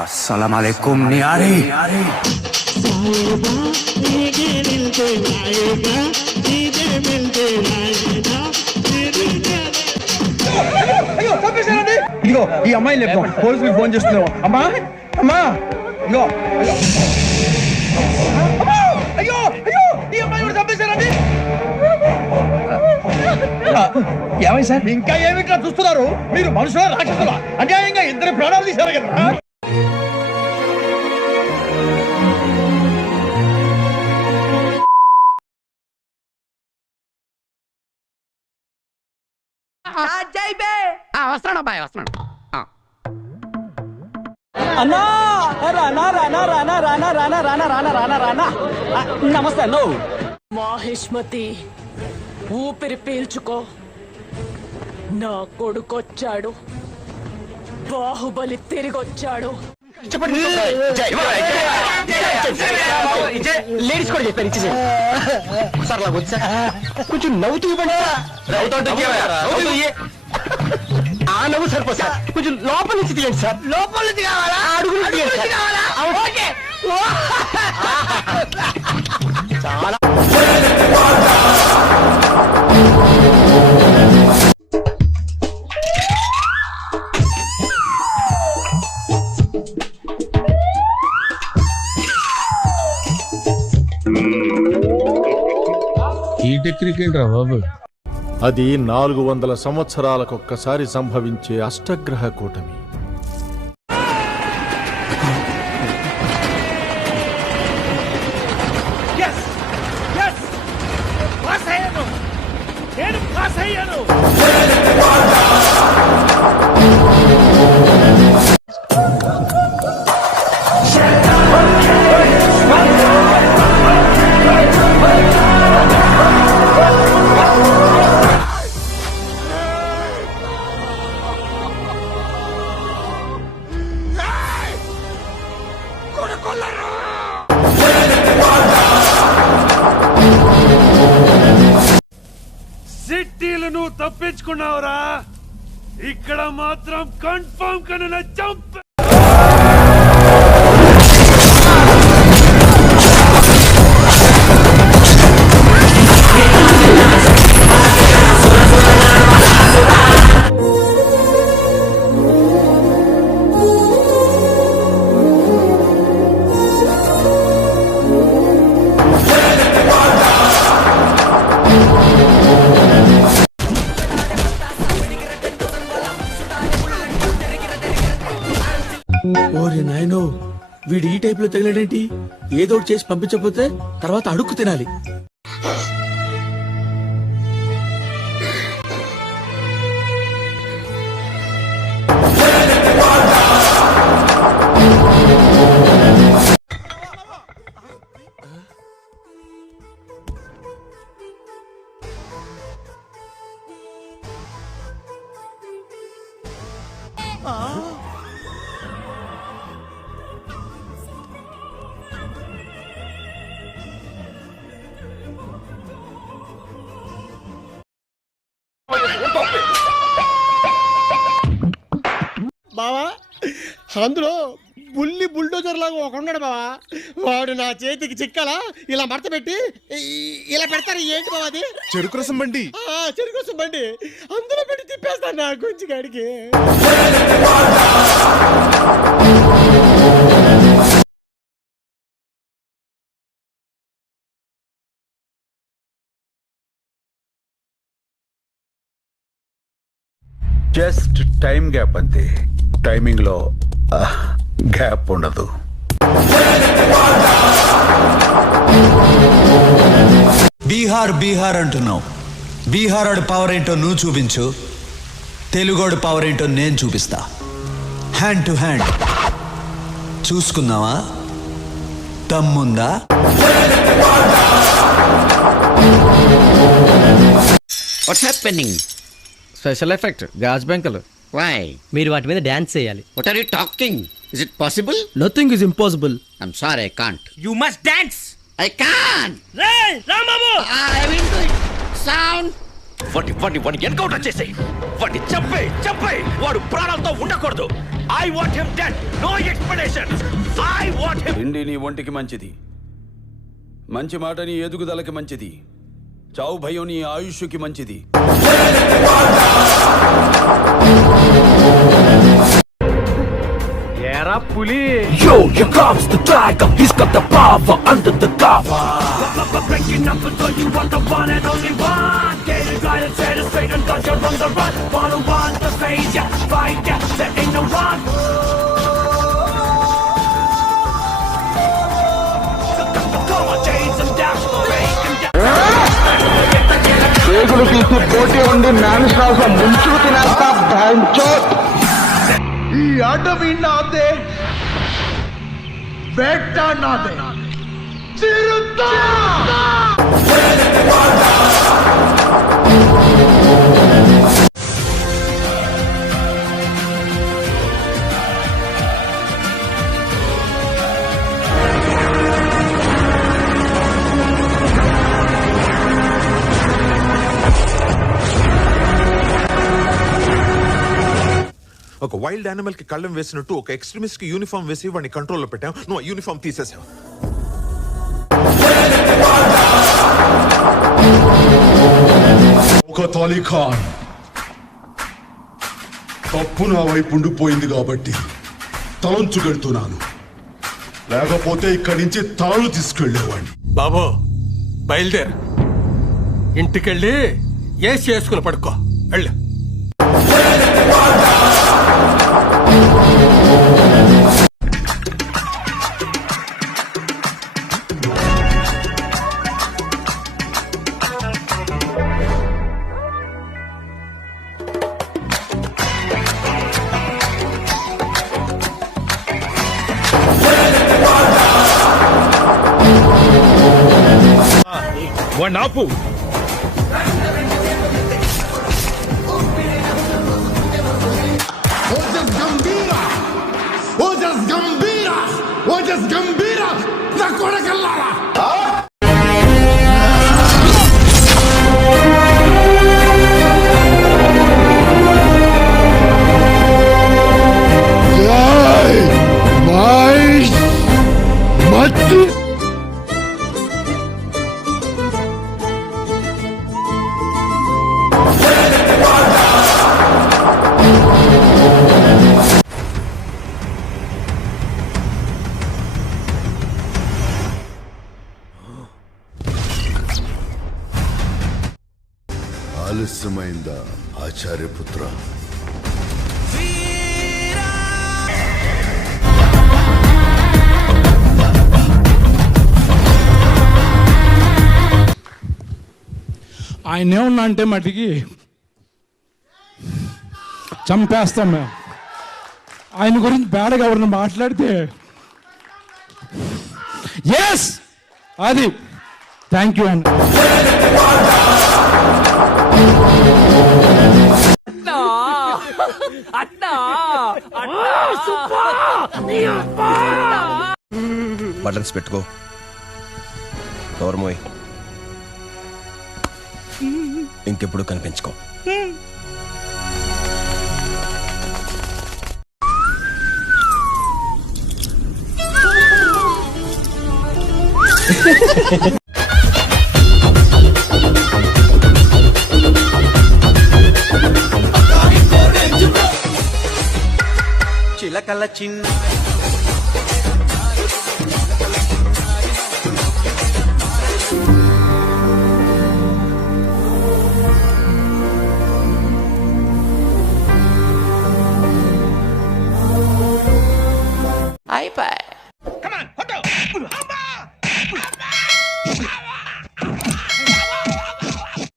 अस्सलाम वालेकुम नियारी। ఇదిగో ఈ అమ్మాయిని లేపుదాం, పోలీసులకు ఫోన్ చేస్తున్నావు. అమ్మా అమ్మా ఇదిగో అయ్యో అయ్యో ఈ అమ్మాయి కూడా చంపేశారండి. ఏమై సార్ ఇంకా ఏమిట్లా చూస్తున్నారు? మీరు మనుషుల రాక్షసులా? అన్యాయంగా ఇద్దరు ప్రాణాలు తీశారు కదా. వస్తున్నాడు అబ్బాయి, వస్తున్నాడు. అన్నా రానా రానా రానా రానా రానా రానా రానా రానా రానా నమస్తే అన్నో. మాహిష్మతి ఊపిరి పీల్చుకో, నా కొడుకొచ్చాడు, బాహుబలి తిరిగొచ్చాడు. లేడీస్ కూడా చెప్పారు ఇచ్చేసి సార్ వచ్చా కొంచెం నవ్వుతూ ఇవ్వండి. ఆ నవ్వు సరిపో సార్, కొంచెం లోపల నుంచి తీయండి సార్. లోపల నుంచి కావాలా? అడుగు నుంచి తీయండి చాలా. ఈ టెక్నిక్ ఏంట్రా బాబు? అది 400 సంవత్సరాలకొక్కసారి సంభవించే అష్టగ్రహ కూటమి. సిటీలు నువ్వు తప్పించుకున్నావురా, ఇక్కడ మాత్రం కన్ఫర్మ్ కన్నా చంప. ఓరి నాయనో, వీడు ఈ టైప్ లో తగిలేడేంటి? ఏదో ఒకటి చేసి పంపించకపోతే తర్వాత అడుక్కు తినాలి. బావా అందులో బుల్లి బుల్డోజర్ లాగా ఒకడున్నాడు బావా. వాడు నా చేతికి చిక్కలా ఇలా మడత పెట్టి ఇలా పెడతారు. ఏంటి బావా అది? చెరుకు రసం బండి. చెరుకు రసం బండి అందులో పెట్టి తిప్పేస్తాను నా గుంచి కాడికి. జస్ట్ టైం గ్యాప్ అంతే, టైమింగ్ లో గ్యాప్ ఉండదు. బీహార్ బీహార్ అంటున్నావు. బీహార్ వాడి పవర్ ఏంటో నువ్వు చూపించు, తెలుగోడు పవర్ ఏంటో నేను చూపిస్తా. హ్యాండ్ టు హ్యాండ్ చూసుకుందామా? దమ్ముందా? What's happening? స్పెషల్ ఎఫెక్ట్ గాజ్ బెంకలు. వై? మీరు వాటి మీద డాన్స్ చేయాలి. What are you talking? Is it possible? Nothing is impossible. I'm sorry, I can't. You must dance. I can't. రేయ్ Rambabu, I will do it. Sound. వాడి ఎన్కౌంటర్ చేసేయ్, వాడిని చంపేయ్, వాడు ప్రాణాలతో ఉండకూడదు. I want him dead. No explanations. I want him. తిండి నీ ఒంటికి మంచిది, మంచి మాట నీ ఎదుగుదలకి మంచిది, చావు భయం నీ ఆయుష్కి మంచిది. ఏరా పులి. Yo, here comes the tiger. He's got the power under the cover. Breaking up until you want the one and only one. Get it right and set it straight and cause you're on the run. Wanna want the face, yeah, fight, yeah, there ain't no one. Come on, chase them down, break them down. పేగులు తీసి పోటీ ఉండి man శ్వాసం ముంచుకు తినేస్తా బ్యాంచో. ఈ అడవి నాదే, వేట నాదే, చిరుత. ఒక వైల్డ్ యానిమల్ కి కళ్ళం వేసినట్టు ఒక ఎక్స్ట్రీమిస్ట్ కి యూనిఫామ్ వేసి వాడిని కంట్రోల్లో పెట్టాం. నువ్వు ఆ యూనిఫామ్ తీసేసావు. ఒక తాలిఖాన్ తప్పు నా వైపు ఉండిపోయింది కాబట్టి తలంచుకెళ్తున్నాను, లేకపోతే ఇక్కడి నుంచి తాను తీసుకెళ్లేవాడిని. బాబు బయలుదేరు, ఇంటికెళ్ళి ఏసి చేసుకుని పడుకో. వెళ్ళు. ఆపు. నా కొడకల్లారా. ఆలస్యమైందా ఆచార్యపుత్ర? ఆయన ఏమన్నా అంటే మటుకి చంపేస్తాం మేము. ఆయన గురించి బేడగా ఎవరిని మాట్లాడితే ఎస్ అది థ్యాంక్ యూ అండి. బటన్స్ పెట్టుకో. నోర్మోయ్, ఇంకెప్పుడు కనిపించుకో. చిలకల చిన్న